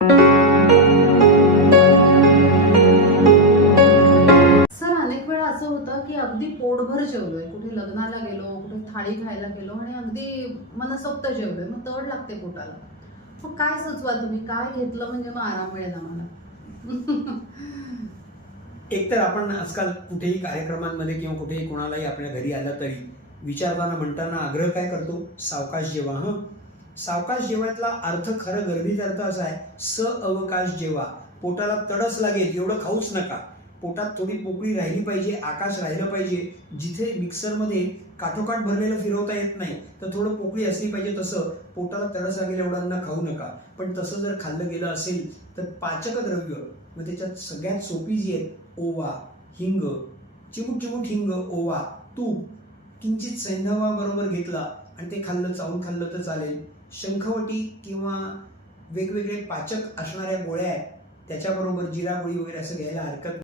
Sir अनेक वेळा असं होतं की अगदी पोटभर जेवलोय, कुठे लग्नाला गेलो, कुठे थाळी खायला गेलो आणि अगदी मनसोक्त जेवलोय, मग तड लागते पोटाला. मग काय सुचवाल तुम्ही, काय घेतलं म्हणजे मग आराम मिळेल आम्हाला? एकतर आपण आजकाल कुठेही कार्यक्रमांमध्ये किंवा कुठेही कोणालाही आपल्या घरी आलं तरी विचारताना म्हणताना आग्रह काय करतो, सावकाश जेवा. सावकाश जेवणातला अर्थ, खरं गर्भित अर्थ असा आहे, अवकाश जेवा. पोटाला तडस लागेल एवढं खाऊच नका. पोटात थोडी पोकळी राहिली पाहिजे, आकाश राहिलं पाहिजे. जिथे मिक्सरमध्ये काठोकाठ भरलेलं फिरवता येत नाही तर थोडं पोकळी असली पाहिजे, तसं पोटाला तडस लागेल एवढं अन्न खाऊ नका. पण तसं जर खाल्लं गेलं असेल तर पाचक द्रव्य, मग त्याच्यात सगळ्यात सोपी जी आहेत, ओवा, हिंग, चिमूट चिमूट हिंग, ओवा, तूप, किंचित सैंधवा बरोबर घेतला आणि ते खाल्लं, चावून खाल्लं तर चालेल. शंखवटी किंवा वेगवेगळे पाचक असणाऱ्या गोळ्या आहेत त्याच्याबरोबर जिरा गोळी वगैरे असं घ्यायला हरकत